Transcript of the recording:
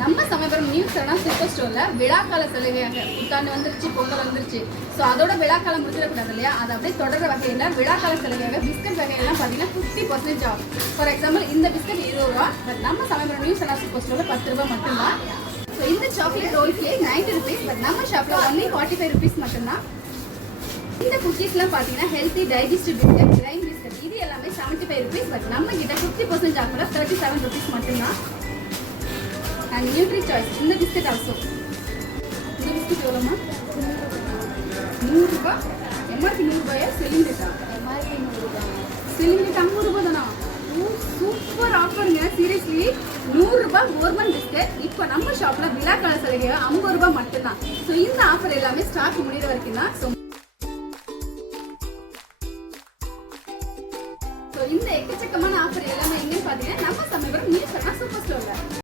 நம்ம சமயபுரம் நியூ சரணா சூப்பர் ஸ்டோர்ல விழாக்கால சலுகையாக புத்தாண்டு வந்துருச்சு, பொங்கல் வந்துருச்சு. ஸோ அதோட விழாக்காலம் முடிச்சிடக்கூடாது இல்லையா? அதை அப்படியே தொடர வகையில் விழாக்கால சலுகையாக பிஸ்கட் வகையெல்லாம் பார்த்தீங்கன்னா 50% ஆஃப். ஃபார் எக்ஸாம்பிள் இந்த பிஸ்கட் 20 ரூபா, பட் நம்ம சமயபுரம் நியூ சரணா சூப்பர் ஸ்டோர்ல 10 ரூபா மட்டும்தான். ஸோ இந்த chocolate roll cake 90 rupees, but நம்ம ஷாப்ல ஒன்லி 45 ருபீஸ் மட்டும்தான். இந்த குக்கீஸ்லாம் பார்த்தீங்கன்னா healthy digestive biscuit, cream biscuit, இது எல்லாமே 75 ருபீஸ், பட் நம்ம கிட்ட 50% ஆஃபர் 37 ருபீஸ் மட்டும்தான். அண்ட் நியூட்ரி சாய்ஸ் இந்த பிஸ்கட் ஆல்சோ. இந்த பிஸ்கட் எவ்வளோமா? 100 ரூபா. எம்ஆர்பி 100 ரூபாயா? செல்லிங் ரேட்டா? எம்ஆர்பி 100 ரூபா. செல்லிங் ரேட் 50 ரூபா தானா? சூப்பர் ஆஃபருங்க. சீரியஸ்லி 100 ரூபா கோர்மன் பிஸ்கட் இப்போ நம்ம ஷாப்ல விழாக்கால சலுகை 50 ரூபா மட்டும்தான். ஸோ இந்த ஆஃபர் எல்லாமே ஸ்டாக் முடிகிற வரைக்கும் தான். ஸோ